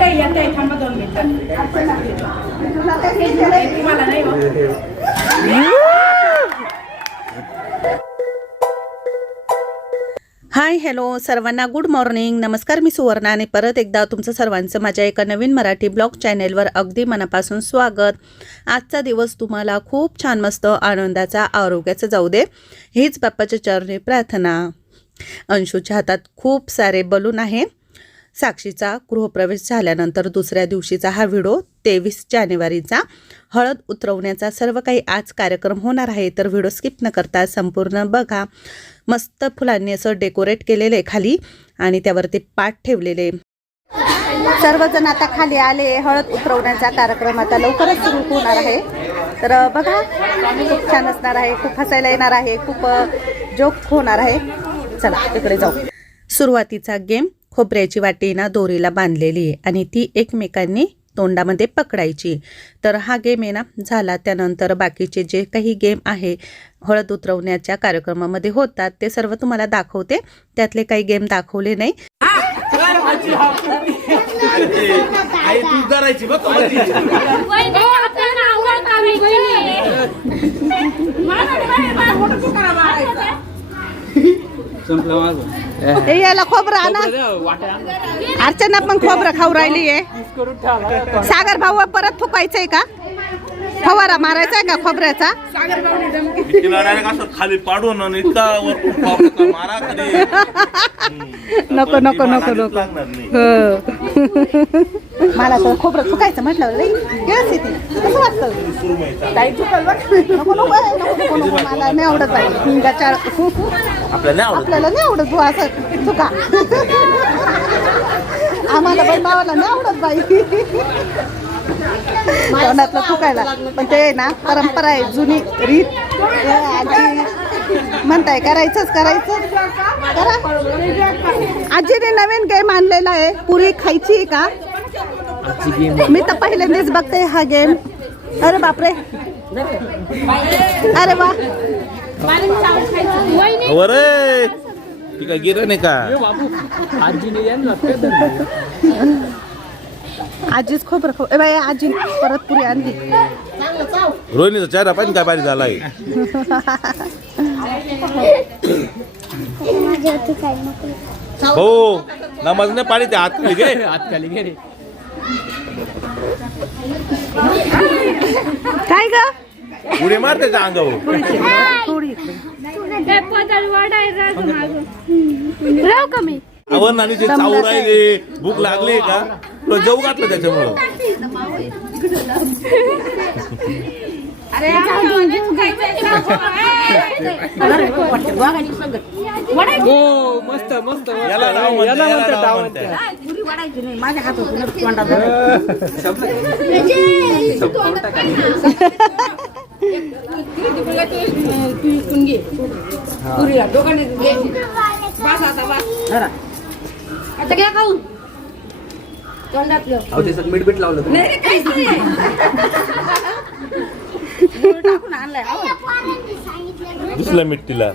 ताई या ताई थांबा दोन मिनिटं. तुम्हाला नाही हो. हाय हॅलो सर्वांना गुड मॉर्निंग. नमस्कार मी सुवर्णा आणि परत एकदा तुमचं सर्वांचं माझ्या एका नवीन मराठी ब्लॉग चॅनेलवर अगदी मनापासून स्वागत. आजचा दिवस तुम्हाला खूप छान मस्त आनंदाचा आरोग्याचा जाऊ दे. हीच बाप्पाच्या चरणी प्रार्थना. अंशूच्या हातात खूप सारे बलून आहे. साक्षीचा गृहप्रवेश झाल्यानंतर दुसऱ्या दिवशीचा हा व्हिडिओ तेवीस जानेवारीचा. हळद उतरवण्याचा सर्व काही आज कार्यक्रम होणार आहे तर व्हिडिओ स्किप न करता संपूर्ण बघा. मस्त फुलांनी असं डेकोरेट केलेलं आहे खाली आणि त्यावरती पाठ ठेवलेले. सर्वजण आता खाली आले हळद उतरवण्याचा कार्यक्रम आता लवकरच सुरू होणार आहे. तर बघा खूप छान असणार आहे खूप हसायला येणार आहे खूप जोक होणार आहे. चला तिकडे जाऊ. सुरुवातीचा गेम खोबऱ्याची वाटी ना दोरीला बांधलेली आहे आणि ती एकमेकांनी तोंडामध्ये पकडायची. तर हा गेम आहे ना झाला. त्यानंतर बाकीचे जे काही गेम आहे हळद उतरवण्याच्या कार्यक्रमामध्ये होतात ते सर्व तुम्हाला दाखवते. त्यातले काही गेम दाखवले नाही. याला खोबरं आणा. अर्चना पण खोबरं खाऊ राहिली आहे. सागर भाऊ परत फुकायचंय का? फवारा मारायचा आहे का खोबऱ्याचा? नको नको नको नको मला तर खोबरं फुकायचं म्हटलं लई केस येते. कसं वाटतं? ताई चुकल बघ. नको नको ए, नको नको नको मला नाही आवडत बाई. हिंगाच्या आपल्याला नाही आवडत. आपल्याला नाही आवडत बुवा असं चुका. आम्हाला बाई मावाला नाही आवडत बाई. तोंडातलं फुकायला पण ते ना परंपरा आहे जुनी रीत. ते आजी म्हणताय करायचंच करायचं करा. आजीने नवीन गेम आणलेला आहे. पुरी खायची आहे का? मी तर पहिल्यांदाच बघते हा गेम अरे बापरे. अरे वा. वरे. ती काय का आजीने यांना पेदल आजीच खोबरं खो ए बाई आजी परत पुरी आणली. रोहिणीचा चेहरा पण काय बारी झालाय. हो नमाज नाही पाणी ते हात खाली घे. हात खाली घे. रे काय ग? उडी मार त्याच्या अंगावर. थोडी राव का मी? ते चावू राहिले. भूक लागली का? तुला जेऊ घातलं त्याच्यामुळं. अरे मस्त मस्त तोंडात आता बस धरा. आता घ्या खाऊन. मीठ बीट लावलं नाही. दुसऱ्या मिट्टीला.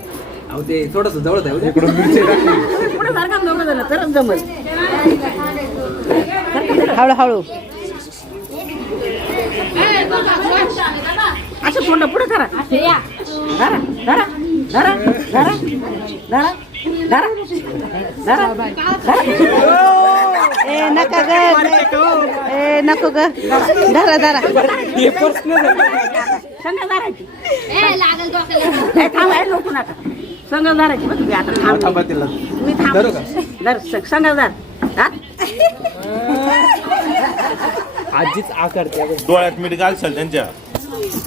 अहो ते थोडस जवळ आहे इकडून मिरची टाकली. हळूहळू. असं तोंड पुढे करा धरा धरा धरा धरा धरा धरा धरा धरा. ए नका ग. ए नको ग. धरा धरा. हे संग धरायची ए लागल डोक्याला. ए, थांब ए, नको नका. संग धरायची बघ तुम्ही आता थांब. थांबा तिला. मी थांब. धरू का? धर स- संग धर हा? आजीच आकारते अगं. डोळ्यात मीठ घालशाल त्यांच्या.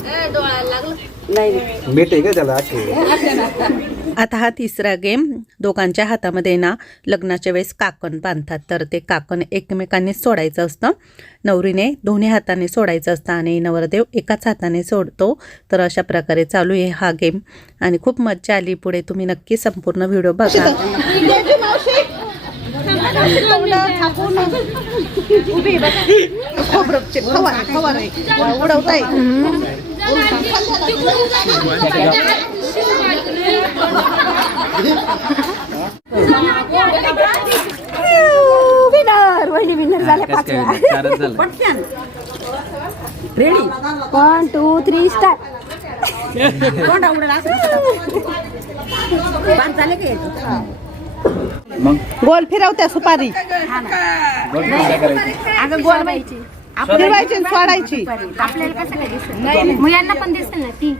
लागलं. नाही मीठ आहे का त्याला? आता हा तिसरा गेम दोघांच्या हातामध्ये ना लग्नाच्या वेळेस काकण बांधतात. तर ते काकण एकमेकांनी सोडायचं असतं. नवरीने दोन्ही हाताने सोडायचं असतं आणि नवरदेव एकाच हाताने सोडतो. तर अशा प्रकारे चालू आहे हा गेम. आणि खूप मज्जा आली पुढे. तुम्ही नक्की संपूर्ण व्हिडिओ बघा. उडवताय. विनर वहिनी विनर झाल्या पाचव्या. पटकन रेडी वन टू थ्री गोल फिरवत्या सुपारी. फिरवायची सोडायची. आपल्याला कसं काय दिसत? मुलांना पण दिसत ना ती.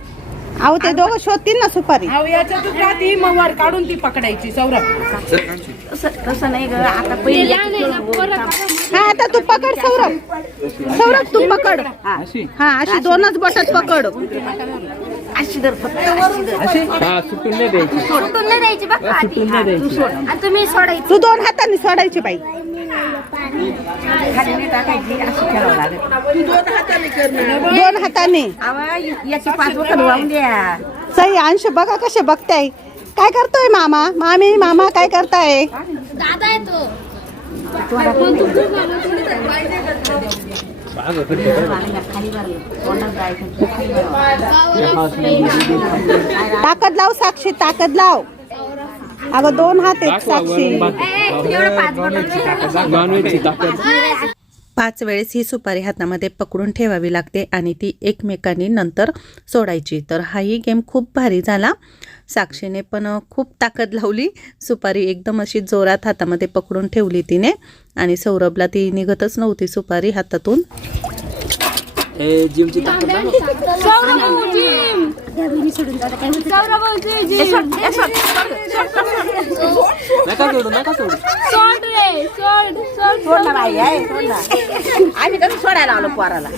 अहो ते दोघं शोधतील ना सुपारी. अहो याच्यातून राहती मग वर काढून ती पकडायची सौरभ. तसं नाही ग आता पहिले. हा आता तू पकड सौरभ. सौरभ तू पकड. अशी हा अशी दोनच बटत पकड. अशी धर फक्त अशी धर. अशी? हा सुटून नाही द्यायची. सुटून नाही द्यायची बघ आधी. सुटून नाही तू द्यायची. सोड. आणि तुम्ही सोडायचं. तू दोन हाताने सोडायची बाई. खाली नाही टाकायची अशी ठेवावं लागेल. दोन हाताने आवा याची पाच वखत वाहून द्या. सही अंश बघा कसे बघताय. काय करतोय मामा? मामी मामा काय करताय? दादा आहे ताकद लाव साक्षी ताकद लाव. अगं दोन हात आहेत साक्षी. पाच वेळेस ही सुपारी हातामध्ये पकडून ठेवावी लागते आणि ती एकमेकांनी नंतर सोडायची. तर हाही गेम खूप भारी झाला. साक्षीने पण खूप ताकद लावली. सुपारी एकदम अशी जोरात हातामध्ये पकडून ठेवली तिने आणि सौरभला ती निघतच नव्हती सुपारी हातातून. ए जिमची ताकद. नका सोडू नका सोडू. सोड रे सोड सोड सोड ना बाई आहे आम्ही कसं सोडायला आलो पोराला?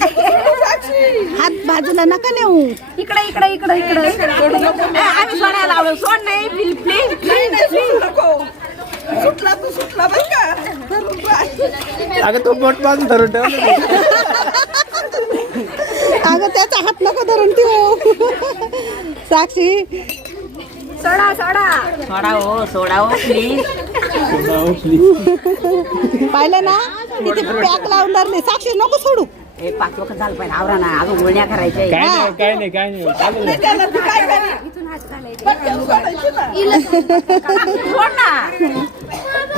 हात बाजूला नका नेऊ. इकडे इकडे इकडे इकडे. आम्ही सोडायला आलो. सोड नाही प्लीज प्लीज अगं तो बोट बाजून धरून ठेवलं. अगं त्याचा हात नको धरून ठेवू. साक्षी. सोडा सोडा. सोडा हो सोडा हो प्लीज पाहिलं ना? तिथे पॅक लावून धरले साक्षी नको सोडू. हे पाच वखत झालं पाहिजे आवरा ना. अजून गुळण्या करायच्या काय नाही काय नाही काय नाही. चालू आहे. सोड ना.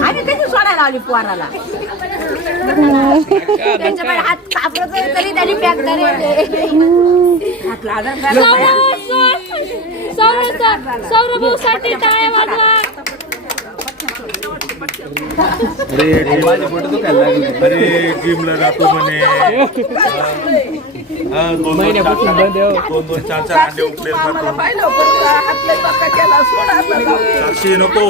आम्ही कशी सोडायला आली पोराला त्यांच्याकडे हात कापलं तरी त्यांनी पॅक टाळ्या वाजवा अरे जिमला जातो म्हणे दोन दोन चार- चार अंडे. साक्षी नको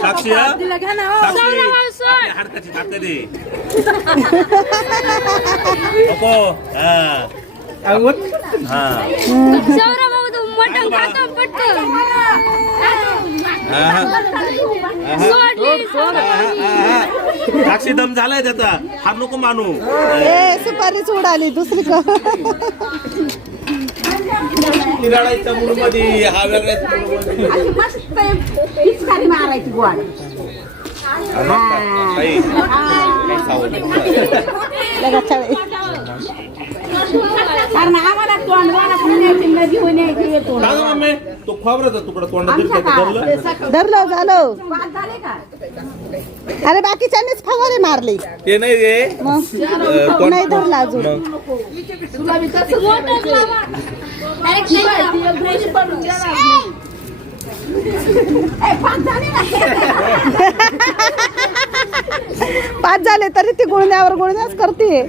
साक्षी? साक्षी हाडकाची ताकद आहे. नको हा. अहो, हा. सौरभ भाऊ तू मटण खातो पटकन. हा, हा. सोडली सोड साक्षी दम झालाय त्याचा. हात नको मानू. ए सुपारीच उडाली दुसरी क किराडाच्या मूडमध्ये हा वेगळ्याच mood मध्ये. अशी मस्त पिचकारी मारायची गोड. कारण आम्हाला नदी येतो? तो तुकडा तोंडात धरलं? झालं पाच झाले का अरे बाकीच्यांनीच फवारे मारले ते नाही रे मग अं, तोंड- नाही धरलं अजून लावा. पाच झाले तरी ती गुळण्यावर गुळण्याच करते.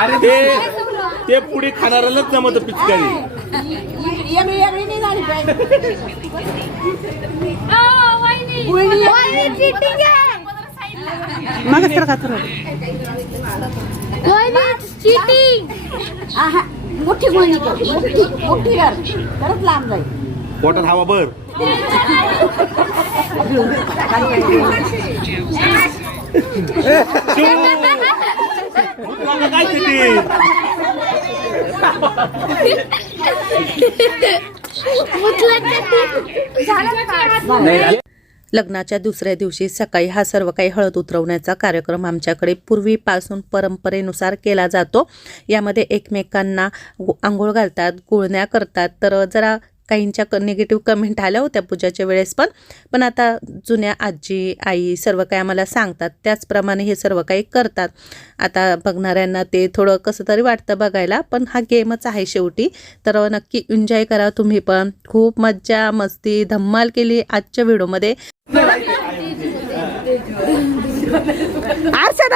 अरे ते ते पुढे खाणाऱ्यालाच जमत पिचकारी. मग तर का थोडं. वहिनी cheating. आहा, मोठी गोळी कर मोठी मोठी कर तरच लांब जाईल. पोटात हवा बर काय. झालं लग्नाच्या दुसऱ्या दिवशी सकाळी हा सर्व काही हळद उतरवण्याचा कार्यक्रम आमच्याकडे पूर्वीपासून परंपरेनुसार केला जातो. यामध्ये एकमेकांना आंघोळ घालतात गुळण्या करतात. तर जरा काहींच्या क निगेटिव्ह कमेंट आल्या होत्या पूजाच्या वेळेस पण. पण आता जुन्या आजी आई सर्व काही आम्हाला सांगतात. त्याचप्रमाणे हे सर्व काही करतात. आता बघणाऱ्यांना ते थोडं कसं तरी वाटतं बघायला पण हा गेमच आहे शेवटी. तर नक्की एन्जॉय करा तुम्ही पण. खूप मज्जा मस्ती धम्माल केली आजच्या व्हिडिओमध्ये.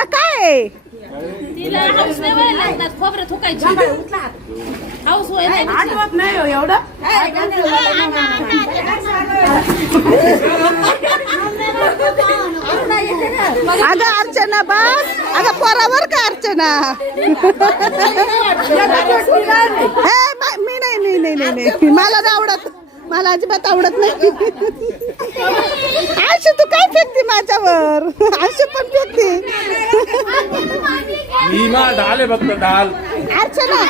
काय? तिला हाऊस नाही व्हायला लागतात खोबरं थुकायची. हाऊस व्हायला आठवत नाही हो एवढं. अगं अर्चना बस. अगं पोरावर का अर्चना? हे, मा- मी नाही मी नाही नाही नाही. मला नाही आवडत. मला अजिबात आवडत नाही. आशू तू काय फेकते माझ्यावर? आशू पण फेकते. आहे फक्त ढाल. अर्चना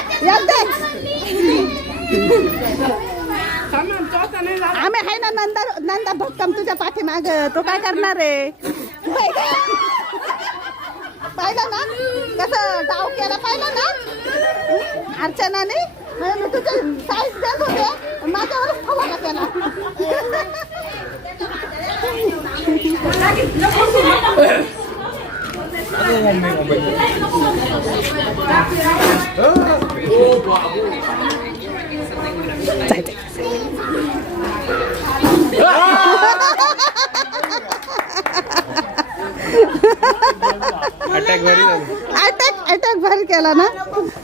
आम्ही आहे ना नंदा नंदा भक्कम तुझ्या पाठीमाग. तो काय करणार आहे? पाहिलं ना? कसं डाव केला पाहिलं ना? अर्चनाने? म्हणजे तुझे साईज देत होते माझ्यावरच फवारा झाली. अटॅक अटॅक भारी केला ना.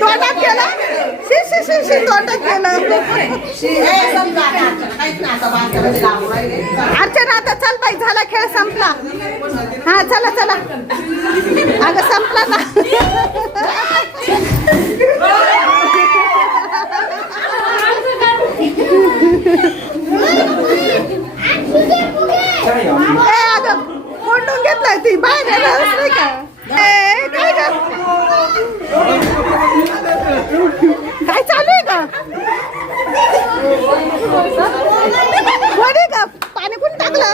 तोंडात केलं शी शी शी शी तोंडात केलं अर्चना आता चल बाई झाला खेळ संपला. हा चला चला. अगं संपला ना. कोंडून घेतलाय ती बाहेर नाही का काय काय चालू आहे का कोणी का पाणी कोण टाकलं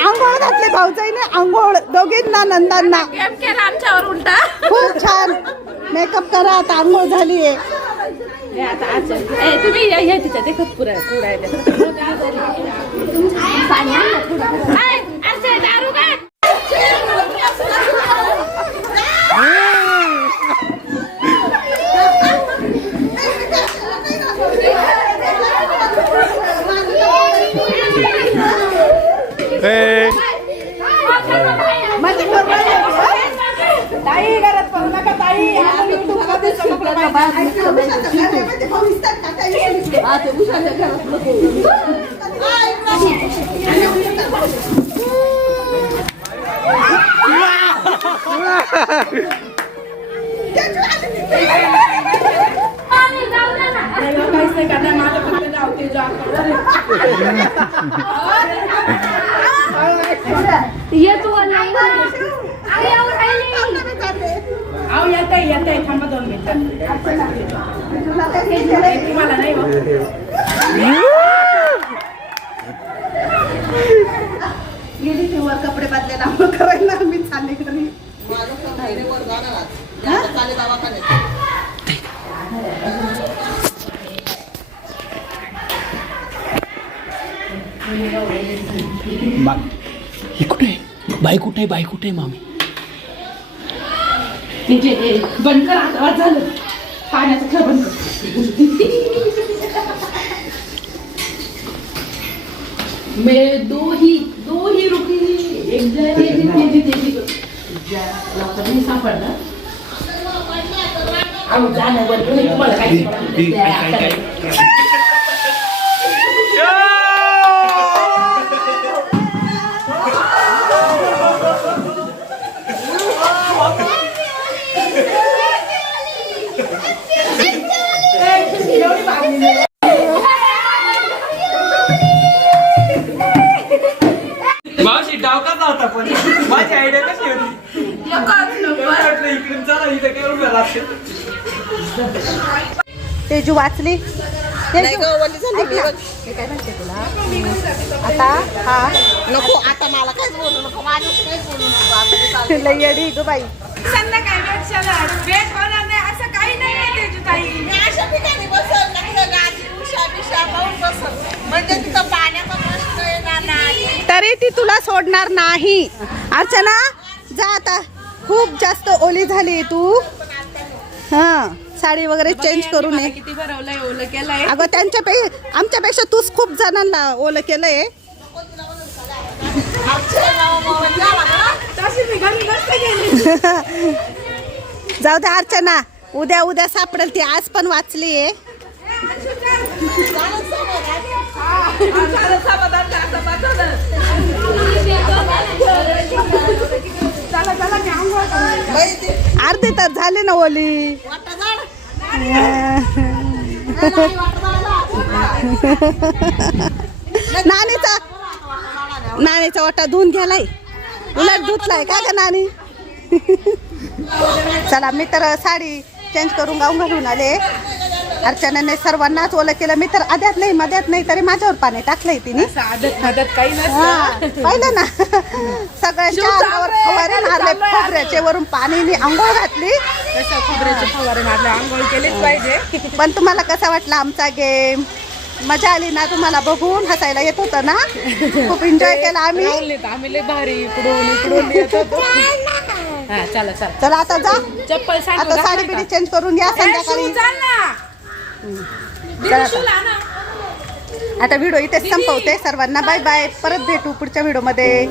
आंघोळ घातले भाऊजाईने दोघींना नंदांना. गेम केला आमच्यावर उलटा. खूप छान. मेकअप करा आता आंघोळ झाली आहे. आता आज ए तुम्ही या तिथं देखत पुरा पुरा आहे पाणी आण ना थोडं. ऐ, अर्चना, दारू का ताई घरात पाहू नका ताई आपण युट्यूबला ते चमकलं पाणी जाऊ दे ना. काहीच नाही करणार माझं फक्त जाऊ ते जा ये तू नाही अरे एवढं राहिली. अहो येत आहे येत आहे थांबा दोन मिनिटं तुम्हाला नाही गेली ती कपडे बदले ना करायला मी चालले घरी ही कुठे आहे? बाई कुठे आहे? बाई कुठे आहे मामी? तिचे बंद कर आता वाज झालं. पाण्याचं खेळ बंद कर. मैं दो ही दो ही रुकी 一、一。तेजू वाचली? तेजू, ऐक ना. मी काय म्हणते तुला? आता हा. नको आता मला काहीच बोलू नको माझ्याशी काहीच बोलू नको आता लय येडी ग बाई. संध्याकाळी भेट शाळा. भेट होणार नाही असं काही नाही आहे तेजूताई. मी अशा ठिकाणी बसल नकळं गादी उशा बिशा पाहून बसल म्हणजे तिथं पाण्याचा प्रश्न येणार नाही. तरी ती तुला सोडणार नाही. अर्चना जा आता. खूप जास्त ओली झाली तू. हा. साडी वगैरे चेंज करून ये किती भरवलंय ओलं केलंय. अगं त्यांच्यापेक्षा आमच्यापेक्षा तूच खूप जणांना ओलं केलंय. जाऊ दे अर्चना. उद्या उद्या सापडेल ती. आज पण वाचली आहे अर्धे तास झाले ना ओली. नानीचा नानीचा वाटा धुवून घ्यालाय उलट धुतलाय. का का नानी? चला मी तर साडी चेंज करून गाऊन घालून आले. अर्चनाने सर्वांनाच ओलं केलं. मी तर आद्यात नाही मध्यात नाही तरी माझ्यावर पाणी टाकलंय तिने. हा, पाहिलं ना. सगळ्यांच्या अंगावर फवारे मारले खोबऱ्याचे वरून पाणीने आंघोळ घातली. आंघोळ केलीच पाहिजे. पण तुम्हाला कसा वाटला आमचा गेम मजा आली ना तुम्हाला बघून हसायला येत होतं ना? खूप एन्जॉय केला आम्ही. भारी इकडून इकडून चला चला. आता जा. चप्पल आता साडी बिडी चेंज करून या संध्याकाळी. चाल. आता व्हिडिओ इथेच संपवते सर्वांना. Bye bye. परत भेटू पुढच्या व्हिडिओमध्ये.